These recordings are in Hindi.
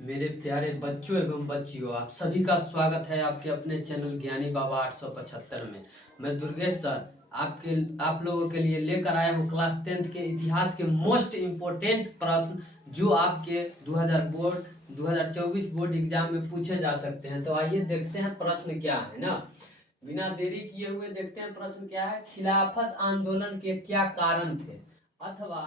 मेरे प्यारे बच्चों एवं बच्चियों, आप सभी का स्वागत है आपके अपने चैनल ज्ञानी बाबा 875 में। मैं दुर्गेश सर आप लोगों के लिए लेकर आया हूँ क्लास 10th के इतिहास के मोस्ट इम्पोर्टेंट प्रश्न जो आपके 2024 बोर्ड एग्जाम में पूछे जा सकते हैं। तो आइए देखते हैं प्रश्न क्या है ना। बिना देरी किए हुए देखते हैं प्रश्न क्या है। खिलाफत आंदोलन के क्या कारण थे, अथवा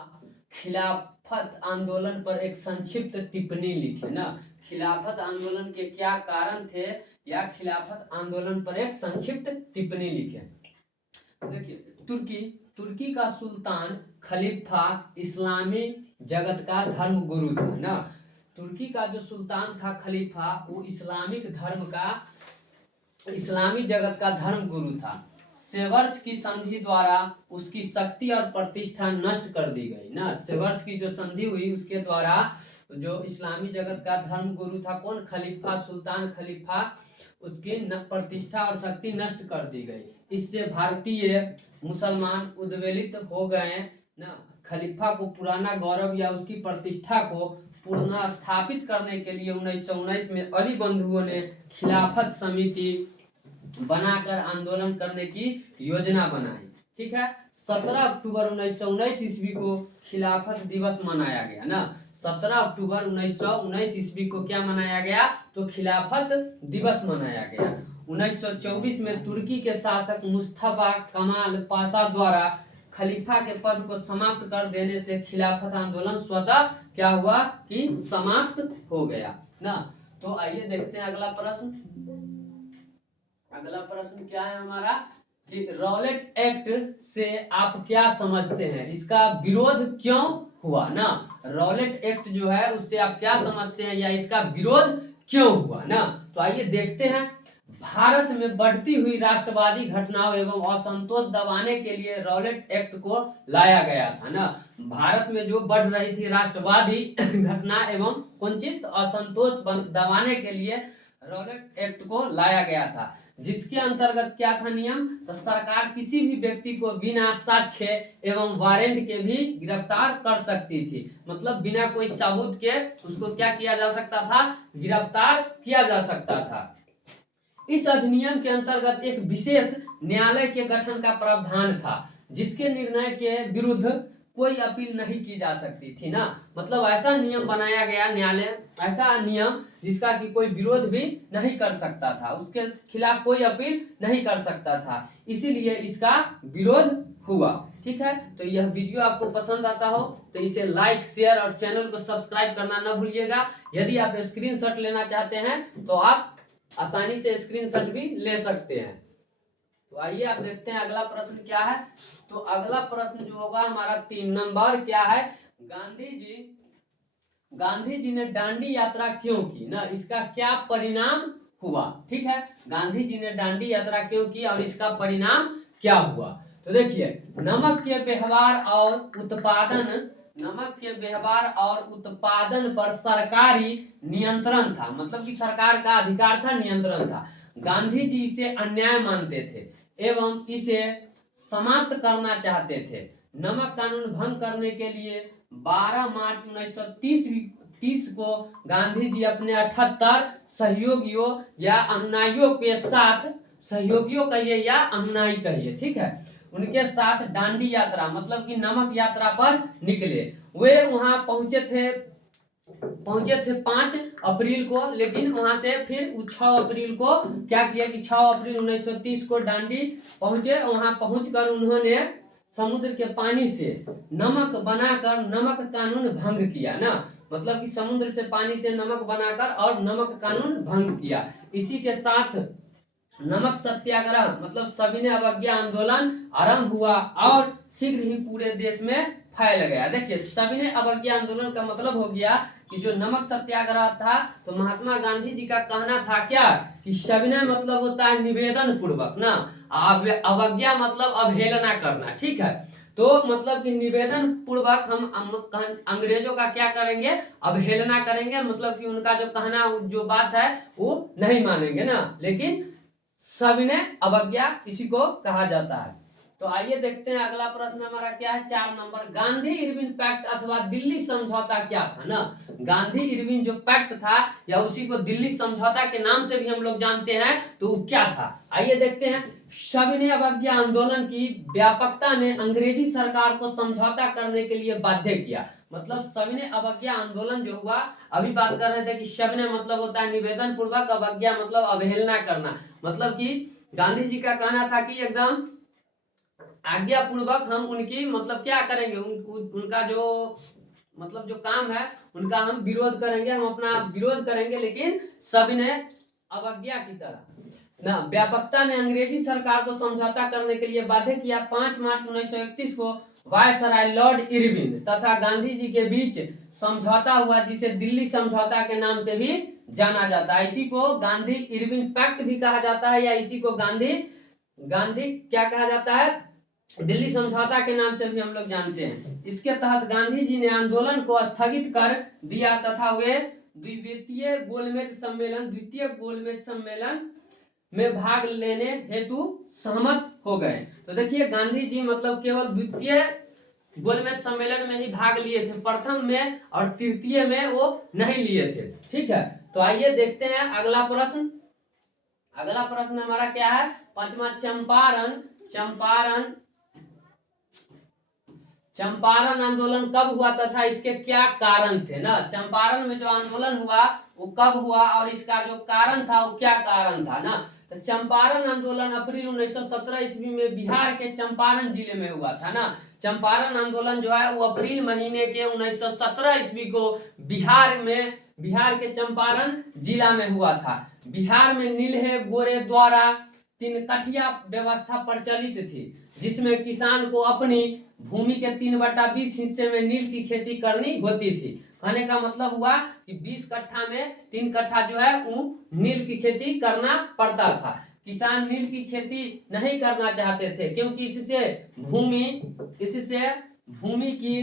खिलाफत आंदोलन पर एक संक्षिप्त टिप्पणी लिखे ना। खिलाफत आंदोलन के क्या कारण थे या खिलाफत आंदोलन पर एक संक्षिप्त टिप्पणी लिखे। देखिए, तुर्की का सुल्तान खलीफा इस्लामी जगत का धर्म गुरु था ना। तुर्की का जो सुल्तान था खलीफा, वो इस्लामी जगत का धर्म गुरु था। सेवर्स की संधि द्वारा उसकी शक्ति और प्रतिष्ठा नष्ट कर दी गई ना। सेवर्स की जो संधि हुई उसके द्वारा जो इस्लामी जगत का धर्म गुरु था कौन, खलीफा, सुल्तान खलीफा, उसकी प्रतिष्ठा और शक्ति नष्ट कर दी गई। इससे भारतीय मुसलमान उद्वेलित हो गए ना। खलीफा को पुराना गौरव या उसकी प्रतिष्ठा को पुनः स्थापित करने के लिए 1919 में अली बंधुओं ने खिलाफत समिति बनाकर आंदोलन करने की योजना बनाई। ठीक है, 17 अक्टूबर 1919 ईस्वी को खिलाफत दिवस मनाया गया ना। 17 अक्टूबर 1919 ईस्वी को क्या मनाया गया, तो खिलाफत दिवस मनाया गया। 1924 में तुर्की के शासक मुस्तफा कमाल पाशा द्वारा खलीफा के पद को समाप्त कर देने से खिलाफत आंदोलन स्वतः क्या हुआ कि समाप्त हो गया ना। तो आइए देखते हैं अगला प्रश्न। अगला प्रश्न क्या है हमारा कि रॉलेट एक्ट से आप क्या समझते हैं, इसका विरोध क्यों हुआ ना। रॉलेट एक्ट जो है उससे आप क्या समझते हैं या इसका विरोध क्यों हुआ ना। तो आइए देखते हैं। भारत में बढ़ती हुई राष्ट्रवादी घटनाओं एवं असंतोष दबाने के लिए रॉलेट एक्ट को लाया गया था ना। भारत में जो बढ़ रही थी राष्ट्रवादी घटना एवं कुंचित असंतोष दबाने के लिए रॉलेट एक्ट को लाया गया था, जिसके अंतर्गत क्या था नियम, तो सरकार किसी भी व्यक्ति को बिना साक्ष्य एवं वारंट के भी गिरफ्तार कर सकती थी। मतलब बिना कोई सबूत के उसको क्या किया जा सकता था, गिरफ्तार किया जा सकता था। इस अधिनियम के अंतर्गत एक विशेष न्यायालय के गठन का प्रावधान था, जिसके निर्णय के विरुद्ध कोई अपील नहीं की जा सकती थी ना। मतलब ऐसा नियम बनाया गया न्यायालय, ऐसा नियम जिसका कि कोई विरोध भी नहीं कर सकता था, उसके खिलाफ कोई अपील नहीं कर सकता था, इसीलिए इसका विरोध हुआ। ठीक है, तो यह वीडियो आपको पसंद आता हो तो इसे लाइक, शेयर और चैनल को सब्सक्राइब करना न भूलिएगा। यदि आप स्क्रीनशॉट लेना चाहते हैं तो आप आसानी से स्क्रीनशॉट भी ले सकते हैं। तो आइए आप देखते हैं अगला प्रश्न क्या है। तो अगला प्रश्न जो होगा हमारा 3 नंबर क्या है, गांधी जी ने दांडी यात्रा क्यों की ना, इसका क्या परिणाम हुआ। ठीक है, गांधी जी ने दांडी यात्रा क्यों की और इसका परिणाम क्या हुआ। तो देखिए, नमक के व्यवहार और उत्पादन पर सरकारी नियंत्रण था। मतलब कि सरकार का अधिकार था, नियंत्रण था। गांधी जी इसे अन्याय मानते थे एवं इसे समाप्त करना चाहते थे। नमक कानून भंग करने के लिए 12 मार्च 1930 को गांधी जी अपने 78 सहयोगियों या अनुयायियों के साथ, सहयोगियों कहिए या अनुयायी कहिए, ठीक है, उनके साथ दांडी यात्रा मतलब कि नमक यात्रा पर निकले। वे वहां पहुंचे थे 5 अप्रैल को, लेकिन वहां से फिर 6 अप्रैल को क्या किया कि 6 अप्रैल 1930 को दांडी पहुंचे। वहां पहुंचकर उन्होंने समुद्र के पानी से नमक बनाकर नमक कानून भंग किया ना। मतलब कि समुद्र से पानी से नमक बनाकर और नमक कानून भंग किया। इसी के साथ नमक सत्याग्रह मतलब सविनय अवज्ञा आंदोलन आरंभ हुआ और शीघ्र ही पूरे देश में फैल गया। देखिए, सविनय अवज्ञा आंदोलन का मतलब हो गया कि जो नमक सत्याग्रह था, तो महात्मा गांधी जी का कहना था क्या कि सविनय मतलब होता है निवेदन पूर्वक ना, अवज्ञा मतलब अवहेलना करना। ठीक है, तो मतलब कि निवेदन पूर्वक हम अंग्रेजों का क्या करेंगे, अवहेलना करेंगे। मतलब कि उनका जो कहना, जो बात है वो नहीं मानेंगे ना, लेकिन सविनय अवज्ञा इसी को कहा जाता है। तो आइए देखते हैं अगला प्रश्न हमारा क्या है, 4 नंबर। गांधी इरविन पैक्ट अथवा दिल्ली समझौता क्या था ना। गांधी इरविन जो पैक्ट था या उसी को दिल्ली समझौता के नाम से भी हम लोग जानते हैं, तो वो क्या था आइए देखते हैं। सविनय अवज्ञा आंदोलन की व्यापकता ने अंग्रेजी सरकार को समझौता करने के लिए बाध्य किया। मतलब सविनय अवज्ञा आंदोलन जो हुआ, अभी बात कर रहे थे कि सविनय मतलब होता है निवेदन पूर्वक, अवज्ञा मतलब अवहेलना करना। मतलब कि गांधी जी का कहना था कि एकदम आज्ञा पूर्वक हम उनकी मतलब क्या करेंगे, उनका जो मतलब जो काम है उनका हम विरोध करेंगे, हम अपना विरोध करेंगे लेकिन सविनय अवज्ञा की तरह ना। व्यापकता ने अंग्रेजी सरकार को समझौता करने के लिए बाध्य किया। 5 मार्च 1931 को वायसराय लॉर्ड इरविन तथा गांधी जी के बीच समझौता हुआ, जिसे दिल्ली समझौता के नाम से भी जाना जाता है। इसी को गांधी इरविन पैक्ट भी कहा जाता है, या इसी को गांधी गांधी क्या कहा जाता है, दिल्ली समझौता के नाम से भी हम लोग जानते हैं। इसके तहत गांधी जी ने आंदोलन को स्थगित कर दिया तथा वे द्वितीय गोलमेज सम्मेलन में भाग लेने हेतु सहमत हो गए। तो देखिए गांधी जी मतलब केवल द्वितीय गोलमेज सम्मेलन में ही भाग लिए थे, प्रथम में और तृतीय में वो नहीं लिए थे। ठीक है, तो आइए देखते हैं अगला प्रश्न। अगला प्रश्न हमारा क्या है, 5वां। चंपारण आंदोलन कब हुआ तथा इसके क्या कारण थे ना। चंपारण में जो आंदोलन हुआ वो कब हुआ और इसका जो कारण था वो क्या कारण था ना। तो चंपारण आंदोलन अप्रैल 1917 ईस्वी में बिहार के चंपारण जिले में हुआ था ना। चंपारण आंदोलन जो है वो अप्रैल महीने के 1917 ईस्वी को बिहार के चंपारण जिला में हुआ था। बिहार में नीलहे गोरे द्वारा 3 कठिया व्यवस्था प्रचलित थी, जिसमें किसान को अपनी भूमि के 3/20 हिस्से में नील की खेती करनी होती थी। कहने का मतलब हुआ कि 20 कट्ठा में 3 कट्ठा जो है वो नील की खेती करना पड़ता था। किसान नील की खेती नहीं करना चाहते थे, क्योंकि इससे भूमि की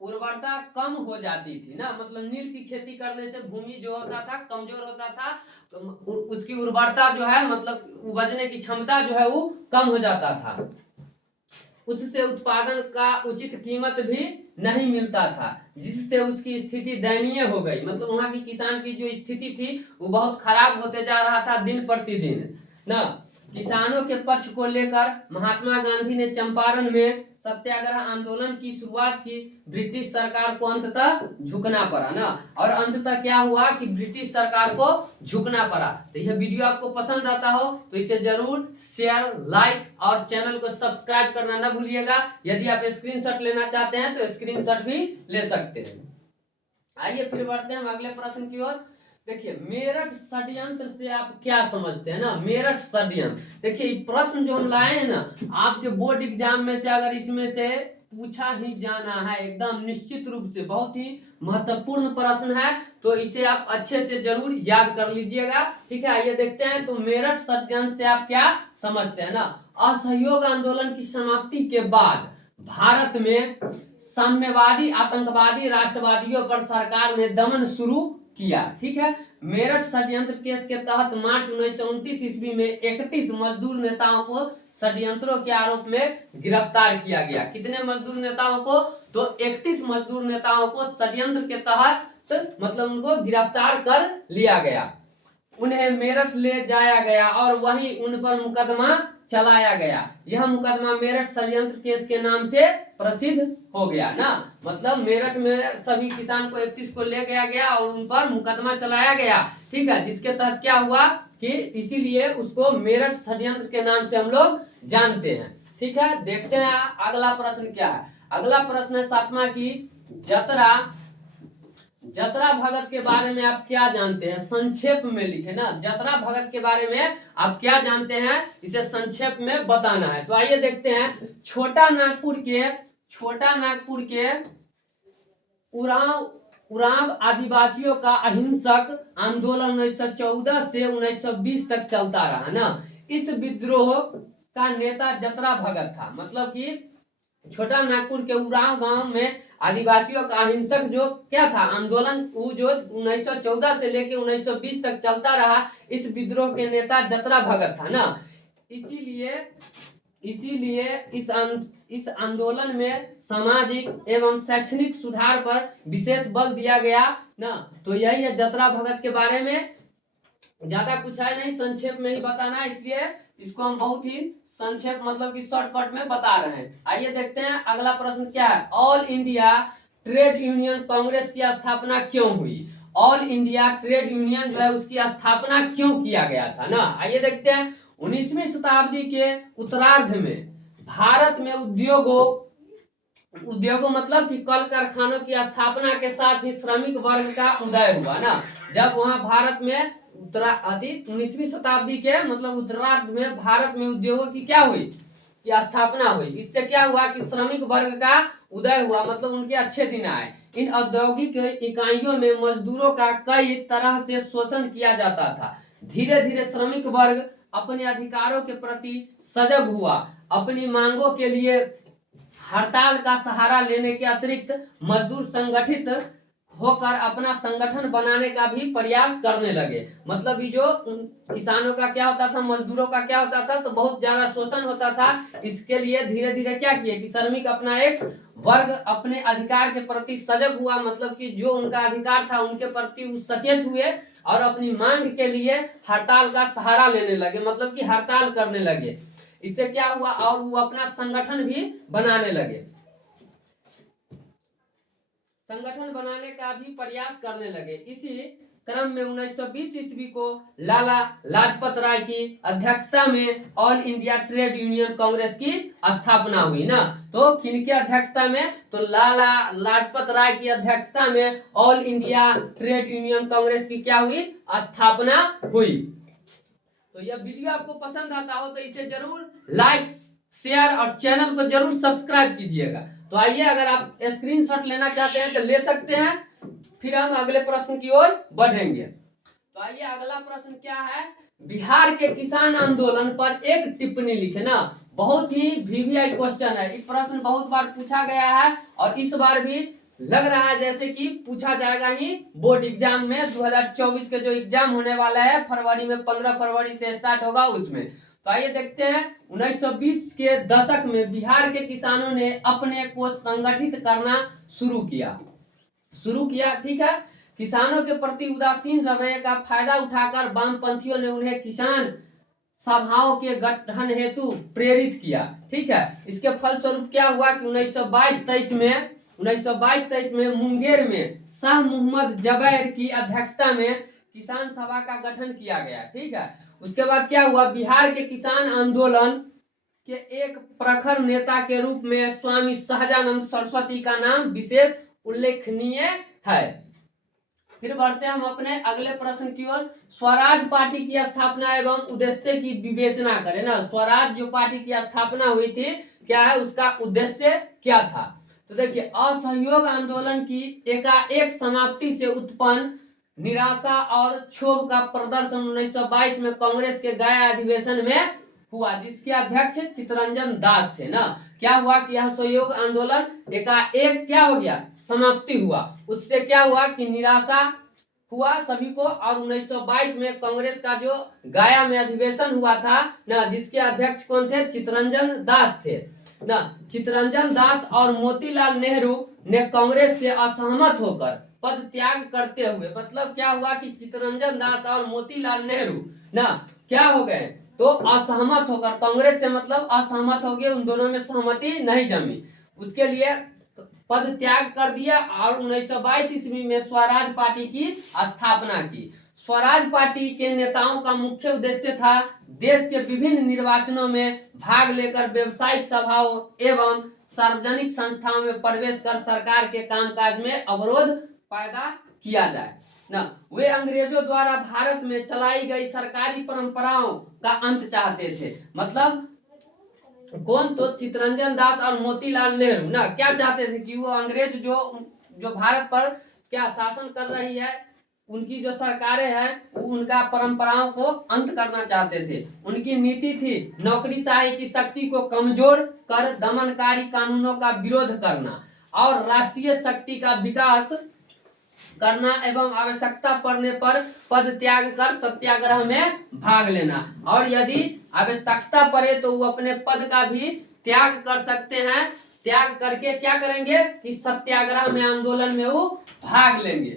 उर्वरता कम हो जाती थी ना। मतलब नील की खेती करने से भूमि जो होता था कमजोर होता था, तो उसकी उर्वरता जो है मतलब उपजने की क्षमता जो है वो कम हो जाता था। उससे उत्पादन का उचित कीमत भी नहीं मिलता था, जिससे उसकी स्थिति दयनीय हो गई। मतलब वहां की किसान की जो स्थिति थी वो बहुत खराब होते जा रहा था दिन प्रतिदिन ना। किसानों के पक्ष को लेकर महात्मा गांधी ने चंपारण में सत्याग्रह आंदोलन की शुरुआत की। ब्रिटिश सरकार को अंततः झुकना पड़ा ना। और अंततः क्या हुआ कि ब्रिटिश सरकार को झुकना पड़ा। तो यह वीडियो आपको पसंद आता हो तो इसे जरूर शेयर, लाइक और चैनल को सब्सक्राइब करना न भूलिएगा। यदि आप स्क्रीनशॉट लेना चाहते हैं तो स्क्रीनशॉट भी ले सकते हैं। आइए फिर बढ़ते हैं हम अगले प्रश्न की ओर। देखिए मेरठ षड्यंत्र से आप क्या समझते हैं ना। मेरठ षड्यंत्र, देखिए प्रश्न जो हम लाए हैं ना, आपके बोर्ड एग्जाम में से अगर इसमें से पूछा ही जाना है एकदम निश्चित रूप से, बहुत ही महत्वपूर्ण प्रश्न है, तो इसे आप अच्छे से जरूर याद कर लीजिएगा। ठीक है, आइए देखते हैं। तो मेरठ षड्यंत्र से आप क्या समझते हैं ना। असहयोग आंदोलन की समाप्ति के बाद भारत में साम्यवादी आतंकवादी राष्ट्रवादियों पर सरकार ने दमन शुरू किया। ठीक है, मेरठ षड्यंत्र केस के तहत मार्च 1929 ईस्वी में 31 मजदूर नेताओं को षड्यंत्रों के आरोप में गिरफ्तार किया गया। कितने मजदूर नेताओं को, तो 31 मजदूर नेताओं को षड्यंत्र के तहत मतलब उनको गिरफ्तार कर लिया गया। उन्हें मेरठ ले जाया गया और वहीं उन पर मुकदमा चलाया गया। यह मुकदमा मेरठ षड्यंत्र केस के नाम से प्रसिद्ध हो गया ना। मतलब मेरठ में सभी किसान को 31 को ले गया और उन पर मुकदमा चलाया गया। ठीक है, जिसके तहत क्या हुआ कि इसीलिए उसको मेरठ षड्यंत्र के नाम से हम लोग जानते हैं। ठीक है, देखते हैं अगला प्रश्न क्या है। अगला प्रश्न है 7वां की जतरा भगत के बारे में आप क्या जानते हैं, संक्षेप में लिखे ना। जतरा भगत के बारे में आप क्या जानते हैं, इसे संक्षेप में बताना है। तो आइए देखते हैं। छोटा नागपुर के उरांव आदिवासियों का अहिंसक आंदोलन 1914 से 1920 तक चलता रहा ना। इस विद्रोह का नेता जतरा भगत था। मतलब कि छोटा नागपुर के उरांव गांव में आदिवासियों का अहिंसक जो क्या था आंदोलन, वो जो 1914 से लेकर 1920 तक चलता रहा। इस विद्रोह के नेता जतरा भगत था ना। इसीलिए इसीलिए इस आंदोलन में सामाजिक एवं शैक्षणिक सुधार पर विशेष बल दिया गया ना। तो यही है जतरा भगत के बारे में, ज्यादा कुछ है नहीं, संक्षेप में ही बताना है, इसलिए इसको हम बहुत ही संक्षेप मतलब कि शॉर्टकट में बता रहे हैं। आइए देखते हैं अगला प्रश्न क्या है। All India trade union Congress की स्थापना क्यों हुई? ऑल इंडिया ट्रेड यूनियन जो है उसकी स्थापना क्यों किया गया था ना। आइए देखते हैं। 19वीं शताब्दी के उत्तरार्ध में भारत में उद्योगों मतलब कि कल कारखानों की स्थापना के साथ ही श्रमिक वर्ग का उदय हुआ ना। जब वहां भारत में 19वीं शताब्दी के मतलब उत्तरार्ध में भारत में उद्योगों की क्या हुई कि स्थापना हुई। इससे क्या हुआ कि श्रमिक वर्ग का उदय हुआ, मतलब उनके अच्छे दिन आए। इन औद्योगिक इकाइयों में मजदूरों का कई तरह से शोषण किया जाता था। धीरे धीरे श्रमिक वर्ग अपने अधिकारों के प्रति सजग हुआ। अपनी मांगों के लिए हड़ताल का सहारा लेने के अतिरिक्त मजदूर संगठित होकर अपना संगठन बनाने का भी प्रयास करने लगे। मतलब ये जो किसानों का क्या होता था, मजदूरों का क्या होता था, तो बहुत ज्यादा शोषण होता था। इसके लिए धीरे धीरे क्या किए कि श्रमिक अपना एक वर्ग अपने अधिकार के प्रति सजग हुआ, मतलब कि जो उनका अधिकार था उनके प्रति सचेत हुए और अपनी मांग के लिए हड़ताल का सहारा लेने लगे, मतलब कि हड़ताल करने लगे। इससे क्या हुआ और वो अपना संगठन भी बनाने लगे, संगठन बनाने का भी प्रयास करने लगे। इसी क्रम में 1920 ईस्वी को लाला लाजपत राय की अध्यक्षता में all India trade union Congress की स्थापना हुई ना। तो किनके अध्यक्षता में? तो लाला लाजपत राय की अध्यक्षता में all India trade union Congress की क्या हुई? स्थापना हुई। तो यह वीडियो आपको पसंद आता हो तो इसे जरूर लाइक शेयर और चैनल को जरूर सब्सक्राइब कीजिएगा। तो आइए, अगर आप स्क्रीनशॉट लेना चाहते हैं तो ले सकते हैं, फिर हम अगले प्रश्न की ओर बढ़ेंगे। तो आइए, अगला प्रश्न क्या है। बिहार के किसान आंदोलन पर एक टिप्पणी लिखे ना। बहुत ही वीवीआई क्वेश्चन है, ये प्रश्न बहुत बार पूछा गया है और इस बार भी लग रहा है जैसे कि पूछा जाएगा ही बोर्ड एग्जाम में। 2024 के जो एग्जाम होने वाला है फरवरी में, 15 फरवरी से स्टार्ट होगा उसमें। तो आइए देखते हैं। 1920 के दशक में बिहार के किसानों ने अपने को संगठित करना शुरू किया, ठीक है। किसानों के प्रति उदासीन रवैये का फायदा उठाकर वामपंथियों ने उन्हें किसान सभाओं के गठन हेतु प्रेरित किया, ठीक है। इसके फलस्वरूप क्या हुआ कि 1922-23 में मुंगेर में शाह मोहम्मद जबैर की अध्यक्षता में किसान सभा का गठन किया गया, ठीक है। उसके बाद क्या हुआ, बिहार के किसान आंदोलन के एक प्रखर नेता के रूप में स्वामी सहजानंद सरस्वती का नाम विशेष उल्लेखनीय है। फिर बढ़ते हैं हम अपने अगले प्रश्न की ओर। स्वराज पार्टी की स्थापना एवं उद्देश्य की विवेचना करें ना। स्वराज जो पार्टी की स्थापना हुई थी, क्या है उसका उद्देश्य क्या था? तो देखिए, असहयोग आंदोलन की एकाएक समाप्ति से उत्पन्न निराशा और क्षोभ का प्रदर्शन 1922 में कांग्रेस के गया अधिवेशन में हुआ, जिसके अध्यक्ष चित्तरंजन दास थे ना। क्या हुआ कि यह सहयोग आंदोलन एकाएक क्या हो गया, समाप्ति हुआ। उससे क्या हुआ कि निराशा हुआ सभी को, और 1922 में कांग्रेस का जो गया में अधिवेशन हुआ था ना, जिसके अध्यक्ष कौन थे? चित्तरंजन दास थे ना। चित्तरंजन दास और मोतीलाल नेहरू ने कांग्रेस से असहमत होकर पद त्याग करते हुए, मतलब क्या हुआ कि चित्तरंजन दास और मोतीलाल नेहरू ना क्या हो गए, तो असहमत होकर कांग्रेस से मतलब असहमत हो गए, उन दोनों में सहमति नहीं जमी, उसके लिए पद त्याग कर दिया और 1922 ईस्वी में स्वराज पार्टी की स्थापना की। स्वराज पार्टी के नेताओं का मुख्य उद्देश्य था देश के विभिन्न निर्वाचनों में भाग लेकर व्यवसायिक सभाओं एवं सार्वजनिक संस्थाओं में प्रवेश कर सरकार के कामकाज में अवरोध पैदा किया जाए ना। वे अंग्रेजों द्वारा भारत में चलाई गई सरकारी परंपराओं का अंत चाहते थे। मतलब कौन? तो चित्तरंजन दास और मोतीलाल नेहरू ना क्या चाहते थे कि वो अंग्रेज जो भारत पर क्या शासन कर रही है, उनकी जो सरकारें हैं वो उनका परंपराओं को अंत करना चाहते थे। उनकी नीति थी नौकरीशाही की शक्ति को कमजोर कर दमनकारी कानूनों का विरोध करना और राष्ट्रीय शक्ति का विकास करना एवं आवश्यकता पड़ने पर पद त्याग कर सत्याग्रह में भाग लेना। और यदि आवश्यकता पड़े तो वो अपने पद का भी त्याग कर सकते हैं। त्याग करके क्या करेंगे कि सत्याग्रह में, आंदोलन में वो भाग लेंगे।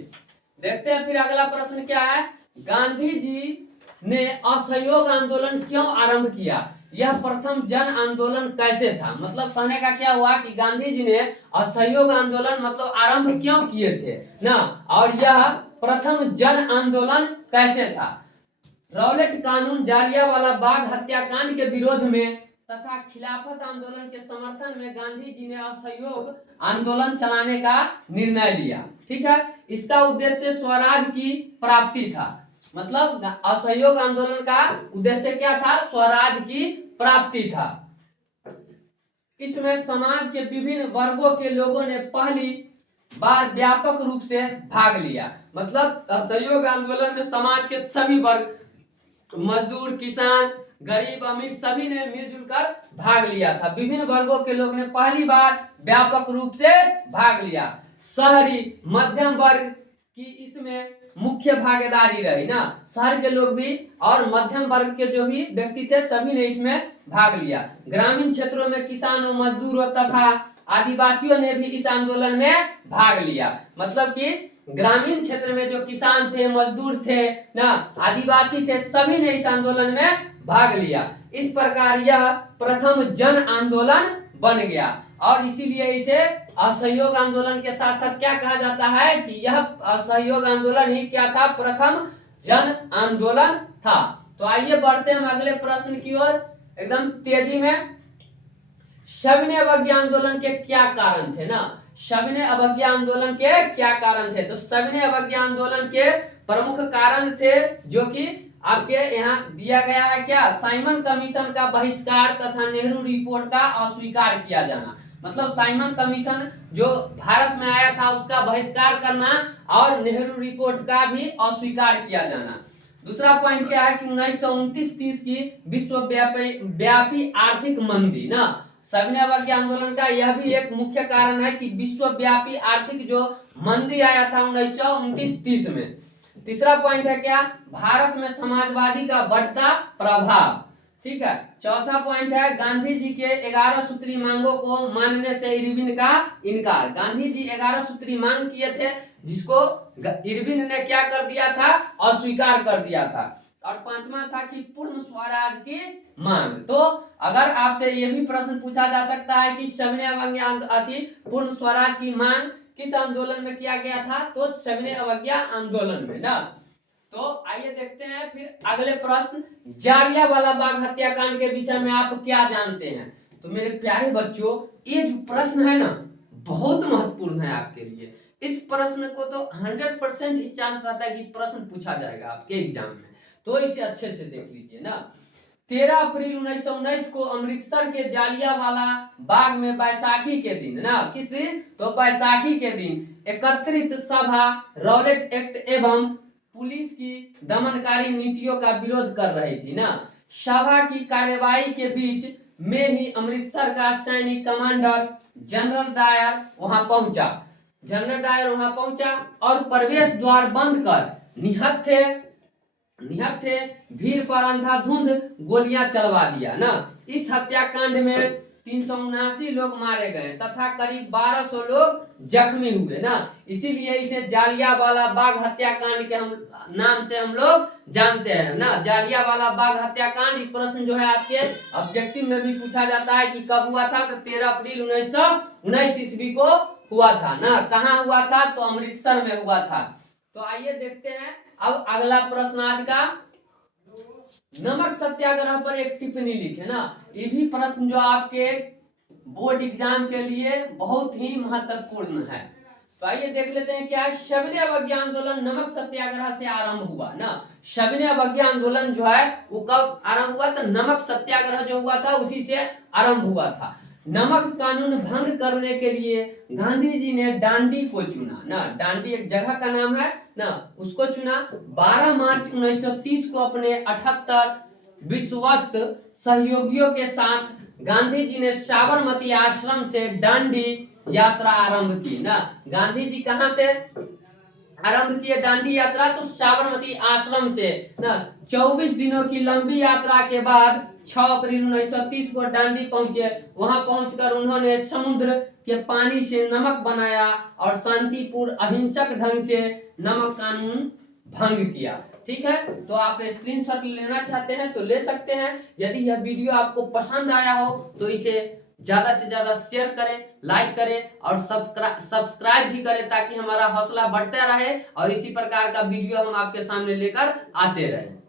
देखते हैं फिर अगला प्रश्न क्या है। गांधी जी ने असहयोग आंदोलन क्यों आरंभ किया? यह प्रथम जन आंदोलन कैसे था? मतलब कहने का क्या हुआ कि गांधी जी ने असहयोग आंदोलन मतलब आरंभ क्यों किए थे ना, और यह प्रथम जन आंदोलन कैसे था? रॉलेट कानून, जालियांवाला बाग हत्याकांड के विरोध में तथा खिलाफत आंदोलन के समर्थन में गांधी जी ने असहयोग आंदोलन चलाने का निर्णय लिया। ठीक है, इसका उद्देश्य स्वराज की प्राप्ति था। मतलब असहयोग आंदोलन का उद्देश्य क्या था? स्वराज की प्राप्ति था। इसमें समाज के विभिन्न वर्गों के लोगों ने पहली बार व्यापक रूप से भाग लिया। मतलब असहयोग आंदोलन में समाज के सभी वर्ग, मजदूर, किसान, गरीब, अमीर सभी ने मिलजुल कर भाग लिया था। विभिन्न वर्गों के लोगों ने पहली बार व्यापक रूप से भाग लिया। शहरी मध्यम वर्ग की इसमें मुख्य भागीदारी रही ना, शहर के लोग भी और मध्यम वर्ग के जो भी व्यक्ति थे सभी ने इसमें भाग लिया। ग्रामीण क्षेत्रों में किसानों, मजदूरों तथा आदिवासियों ने भी इस आंदोलन में भाग लिया। मतलब कि ग्रामीण क्षेत्र में जो किसान थे, मजदूर थे ना, आदिवासी थे, सभी ने इस आंदोलन में भाग लिया। इस प्रकार यह प्रथम जन आंदोलन बन गया और इसीलिए इसे असहयोग आंदोलन के साथ साथ क्या कहा जाता है कि यह असहयोग आंदोलन ही क्या था? प्रथम जन आंदोलन था। तो आइए बढ़ते हैं हम अगले प्रश्न की ओर एकदम तेजी में। सविनय अवज्ञा आंदोलन के क्या कारण थे ना? सविनय अवज्ञा आंदोलन के क्या कारण थे? तो सविनय अवज्ञा आंदोलन के प्रमुख कारण थे जो कि आपके यहाँ दिया गया है क्या? साइमन कमीशन का बहिष्कार तथा नेहरू रिपोर्ट का अस्वीकार किया जाना। मतलब साइमन कमीशन जो भारत में आया था उसका बहिष्कार करना और नेहरू रिपोर्ट का भी अस्वीकार किया जाना। दूसरा पॉइंट क्या है कि 1929-30 की विश्वव्यापी आर्थिक मंदी ना, सविनय अवज्ञा आंदोलन का यह भी एक मुख्य कारण है कि विश्वव्यापी आर्थिक जो मंदी आया था 1929-30 में। तीसरा पॉइंट है क्या? भारत में समाजवादी का बढ़ता प्रभाव। ठीक है। चौथा पॉइंट है गांधी जी के 11 सूत्री मांगों को मानने से इरविन का इनकार। गांधी जी 11 सूत्री मांग किए थे जिसको इरविन ने क्या कर दिया था? अस्वीकार कर दिया था। और पांचवा था कि पूर्ण स्वराज की मांग। तो अगर आपसे ये भी प्रश्न पूछा जा सकता है कि सविनय अवज्ञा पूर्ण स्वराज की मांग किस आंदोलन में किया गया था? तो सविनय अवज्ञा आंदोलन में ना। तो आइए देखते हैं फिर अगले प्रश्न। जालियांवाला बाग हत्याकांड के विषय में आप क्या जानते हैं? तो मेरे प्यारे बच्चों, ये जो प्रश्न है ना बहुत महत्वपूर्ण है आपके लिए। इस प्रश्न को तो 100% ही चांस रहता है कि प्रश्न पूछा जाएगा आपके एग्जाम में, तो इसे अच्छे से देख लीजिए ना। 13 अप्रैल 1919 को अमृतसर के जालियांवाला बाग में बैसाखी के दिन ना, किस दिन? तो बैसाखी के दिन एकत्रित सभा रॉलेट एक्ट एवं पुलिस की दमनकारी नीतियों का विरोध कर रही थी ना। सभा की कार्यवाही के बीच में ही अमृतसर का सैनिक कमांडर जनरल डायर वहां पहुंचा और प्रवेश द्वार बंद कर निहत्थे भीड़ पर अंधाधुंध गोलियां चलवा दिया ना। इस हत्याकांड में 379 लोग मारे गए तथा करीब 1200 लोग जख्मी हुए ना। इसीलिए इसे जालियांवाला बाग हत्याकांड के नाम से हम लोग जानते हैं ना। जालियांवाला बाग हत्याकांड प्रश्न जो है आपके ऑब्जेक्टिव में भी पूछा जाता है कि कब हुआ था? तो 13 अप्रैल 1919 ईस्वी को हुआ था ना। कहाँ हुआ था? तो अमृतसर में हुआ था। तो आइए देखते हैं अब अगला प्रश्न आज का। नमक सत्याग्रह पर एक टिप्पणी लिखे ना। ये भी प्रश्न जो आपके बोर्ड एग्जाम के लिए बहुत ही महत्वपूर्ण है। तो आइए देख लेते हैं क्या है। सविनय अवज्ञा आंदोलन नमक सत्याग्रह से आरंभ हुआ ना। सविनय अवज्ञा आंदोलन जो है वो कब आरंभ हुआ? तो नमक सत्याग्रह जो हुआ था उसी से आरंभ हुआ था। नमक कानून भंग करने के लिए गांधी जी ने डांडी को चुना ना। डांडी एक जगह का नाम है ना, उसको चुना। 12 मार्च 1930 को अपने 78 विश्वस्त सहयोगियों के साथ गांधी जी ने साबरमती आश्रम से डांडी यात्रा आरंभ की ना। गांधी जी कहां से? आरंभ किए दांडी यात्रा तो साबरमती आश्रम से ना। 24 दिनों की लंबी यात्रा के बाद 6 अप्रैल 1930 को दांडी पहुंचे। वहां पहुंचकर उन्होंने समुद्र के पानी से नमक बनाया और शांतिपूर्ण अहिंसक ढंग से नमक कानून भंग किया। ठीक है, तो आप स्क्रीनशॉट लेना चाहते हैं तो ले सकते हैं। यदि यह वीडियो आपको पसंद आया हो तो इसे ज्यादा से ज्यादा शेयर करें, लाइक करें और सब्सक्राइब भी करें ताकि हमारा हौसला बढ़ता रहे और इसी प्रकार का वीडियो हम आपके सामने लेकर आते रहें।